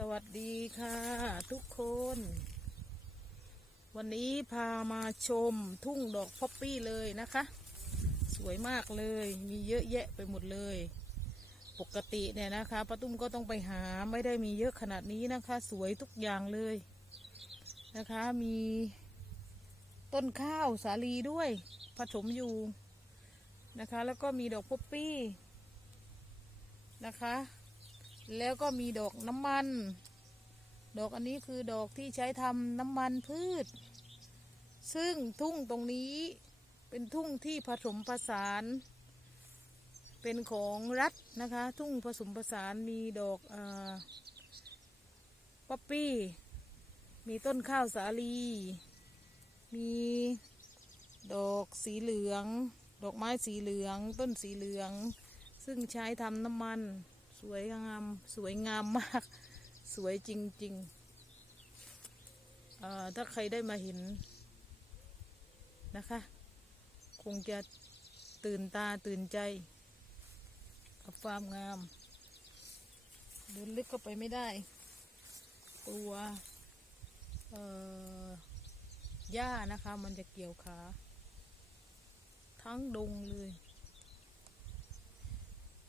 สวัสดีค่ะ ทุกคน วันนี้พามาชมทุ่งดอกพ็อปปี้เลยนะคะ สวยมากเลยมีเยอะแยะไปหมดเลย ปกติเนี่ยนะคะป้าตุ้มก็ต้องไปหาไม่ได้มีเยอะขนาดนี้นะคะ สวยทุกอย่างเลยนะคะมีต้นข้าวสาลีด้วยผสมอยู่นะคะ แล้วก็มีดอกพ็อปปี้นะคะ แล้วก็มีดอกน้ำมัน ดอกอันนี้คือดอกที่ใช้ทำน้ำมันพืช ซึ่งทุ่งตรงนี้เป็นทุ่งที่ผสมผสาน เป็นของรัฐนะคะ ทุ่งผสมผสานมีดอกอป๊อปปี้ มีต้นข้าวสาลี มีดอกสีเหลือง ดอกไม้สีเหลือง ต้นสีเหลือง ซึ่งใช้ทำน้ำมัน วยงาม สวยงามมาก สวยจริงๆถ้าใครได้มาเห็นนะคะ คงจะตื่นตาตื่นใจกับความงามเดินลึกเข้าไปไม่ได้ตัวหญ้านะคะ มันจะเกี่ยวขา ทั้งดงเลย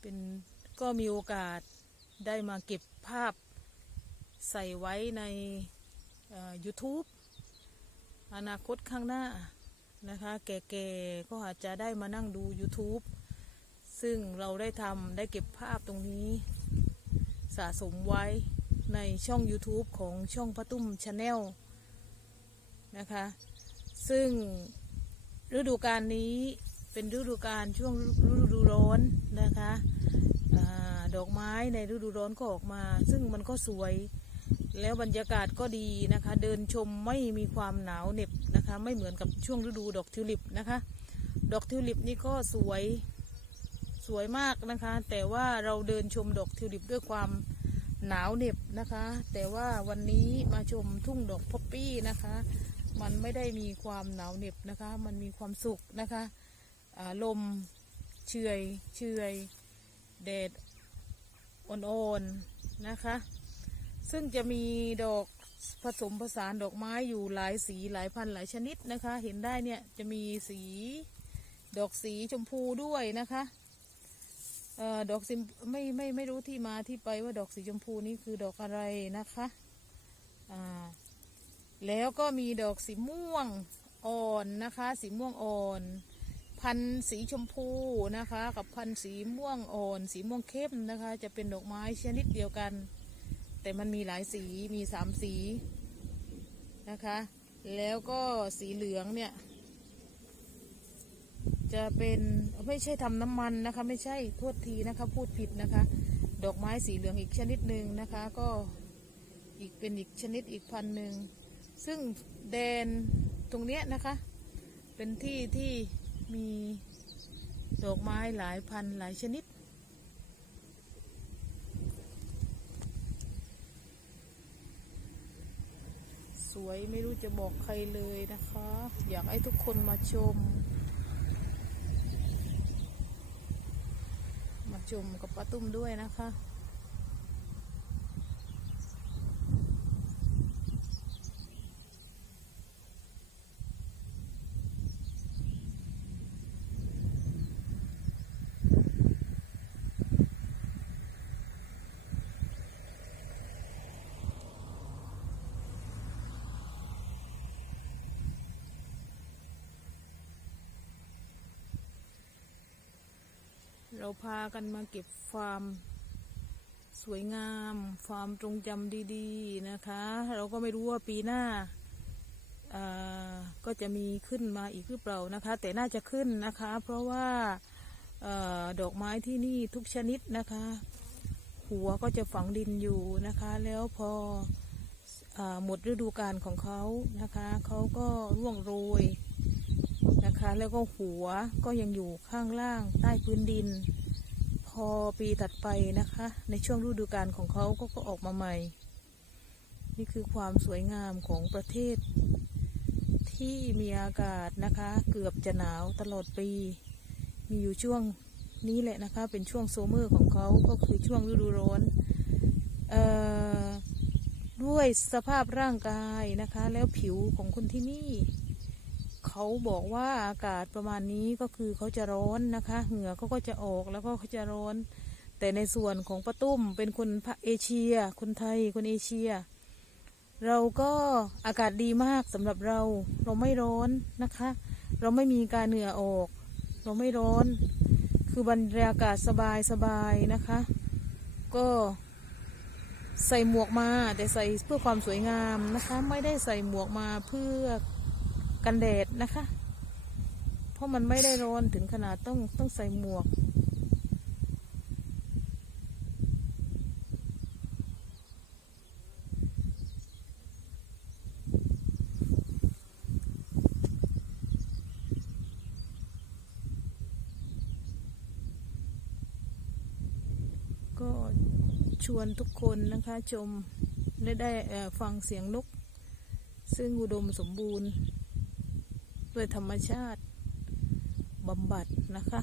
เป็น ก็มีโอกาสได้มาเก็บภาพใส่ไว้ใน YouTube อนาคตข้างหน้านะคะ แก่ๆก็อาจจะได้มานั่งดู YouTube ซึ่งเราได้ทำได้เก็บภาพตรงนี้ สะสมไว้ในช่อง YouTube ของช่องพระตุ้มชาแนลนะคะ ซึ่งฤดูกาลนี้เป็นฤดูกาลช่วงฤดูร้อนนะคะ ดอกไม้ในฤดูร้อนก็ออกมา ซึ่งมันก็สวย แล้วบรรยากาศก็ดีนะคะ เดินชมไม่มีความหนาวเหน็บนะคะ ไม่เหมือนกับช่วงฤดูดอกทิวลิปนะคะ ดอกทิวลิปนี่ก็สวยสวยมากนะคะ แต่ว่าเราเดินชมดอกทิวลิปด้วยความหนาวเหน็บนะคะ แต่ว่าวันนี้มาชมทุ่งดอกพ็อปปี้นะคะ มันไม่ได้มีความหนาวเหน็บนะคะ มันมีความสุขนะคะลมเฉยเฉยแดด อ่อนๆนะคะ ซึ่งจะมีดอกผสมผสานดอกไม้อยู่หลายสีหลายพันหลายชนิดนะคะ เห็นได้เนี่ยจะมีสีดอกสีชมพูด้วยนะคะเอ่อดอกสีไม่ไม่ไม่รู้ที่มาที่ไปว่าดอกสีชมพูนี่คือดอกอะไรนะคะอ่าแล้วก็มีดอกสีม่วงอ่อนนะคะ สีม่วงอ่อน พันธุ์สีชมพูนะคะ กับพันธุ์สีม่วงอ่อน สีม่วงเข้มนะคะ จะเป็นดอกไม้ชนิดเดียวกัน แต่มันมีหลายสีมีสามสีนะคะ แล้วก็สีเหลืองเนี่ย จะเป็นไม่ใช่ทำน้ำมันนะคะ ไม่ใช่โทษทีนะคะ พูดผิดนะคะ ดอกไม้สีเหลืองอีกชนิดหนึ่งนะคะ ก็อีกเป็นอีกชนิดอีกพันธุ์หนึ่งซึ่งแดนตรงเนี้ยนะคะ เป็นที่ที่ มีดอกไม้หลายพันหลายชนิด สวยไม่รู้จะบอกใครเลยนะคะ อยากให้ทุกคนมาชม มาชมกับป้าตุ้มด้วยนะคะ เราพากันมาเก็บฟาร์มสวยงามฟาร์มตรงจำดีๆนะคะ เราก็ไม่รู้ว่าปีหน้าก็จะมีขึ้นมาอีกหรือเปล่านะคะ แต่น่าจะขึ้นนะคะ เพราะว่าอดอกไม้ที่นี่ทุกชนิดนะคะ หัวก็จะฝังดินอยู่นะคะ แล้วพออหมดฤดูกาลของเขานะคะเขาก็ร่วงโรย นะคะ แล้วก็หัวก็ยังอยู่ข้างล่างใต้พื้นดิน พอปีถัดไปนะคะ ในช่วงฤดูกาลของเขาก็ก็ออกมาใหม่ นี่คือความสวยงามของประเทศ ที่มีอากาศนะคะ เกือบจะหนาวตลอดปี มีอยู่ช่วงนี้แหละนะคะ เป็นช่วงโซเมอร์ของเขาก็คือช่วงฤดูร้อนออด้วยสภาพร่างกายนะคะ แล้วผิวของคนที่นี่ เขาบอกว่าอากาศประมาณนี้ก็คือเขาจะร้อนนะคะ เหงื่อเขาก็จะออกแล้วก็เขาจะร้อน แต่ในส่วนของป้าตุ้มเป็นคนภาคเอเชีย คนไทยคนเอเชีย เราก็อากาศดีมากสำหรับเราเราไม่ร้อนนะคะ เราไม่มีการเหงื่อออก เราไม่ร้อน คือบรรยากาศสบายสบายนะคะ ก็ใส่หมวกมาแต่ใส่เพื่อความสวยงามนะคะ ไม่ได้ใส่หมวกมาเพื่อ กันแดดนะคะ เพราะมันไม่ได้ร้อนถึงขนาดต้องต้องใส่หมวก ก็ชวนทุกคนนะคะชมและได้ฟังเสียงนกซึ่งอุดมสมบูรณ์ ด้วยธรรมชาติบำบัดนะคะ